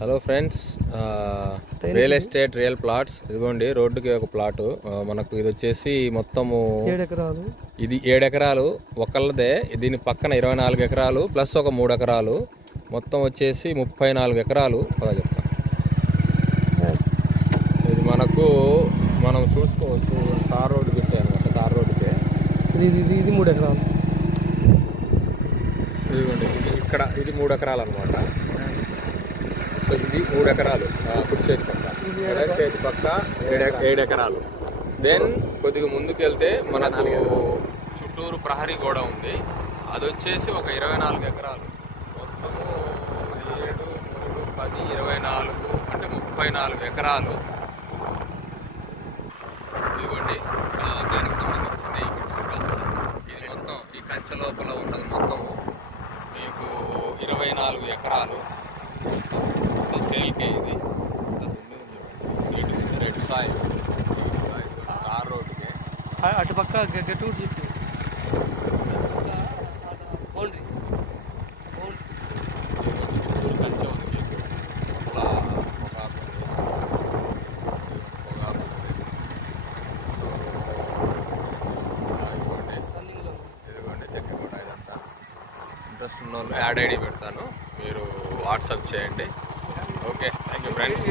Hello friends, real estate real plots. ఇదిగోండి రోడ్డుకి ఒక ప్లాటు మనకు. ఇది వచ్చేసి మొత్తము 7 ఎకరాలు. ఇది 7 ఎకరాలు ఒకళ్ళదే. దీని పక్కన 24 ఎకరాలు ప్లస్ ఒక 3 ఎకరాలు, మొత్తం వచ్చేసి 34 ఎకరాలు. చెప్తా, ఇది మనకు మనం చూసుకోవచ్చు. తార్ రోడ్డు పెట్టాయి అనమాట. తార్ రోడ్డుకే ఇది 3 ఎకరాలు. ఇదిగోండి ఇక్కడ ఇది 3 ఎకరాలు అనమాట. సో ఇది 3 ఎకరాలు కుడి చేతి పక్క, ఎడమ చేతి పక్క 7 ఎకరాలు. దెన్ కొద్దిగా ముందుకు వెళ్తే మనకు చుట్టూరు ప్రహరీ గోడ ఉంది. అది వచ్చేసి ఒక 24 ఎకరాలు. మొత్తము 7, 3, 10, 24 అంటే 34 ఎకరాలు. ఇదిగోండి దానికి సంబంధించింది ఇది మొత్తం. ఈ కంచె లోపల ఉన్నది మొత్తము మీకు 24 ఎకరాలు. మొత్తం సేల్కే. ఇది రెడ్ సాయిల్ తార్ రోడ్డుకే. అటుపక్క గెట్ చుట్టూ బౌండరీ చుట్టూరు కంచె ఉంది. సో ఇదిగోండి దగ్గర కూడా ఇదంతా. ఇంట్రెస్ట్ ఉన్న వాళ్ళు యాడ్ ఐడి పెడతాను, మీరు వాట్సాప్ చేయండి. Okay, thank you friends.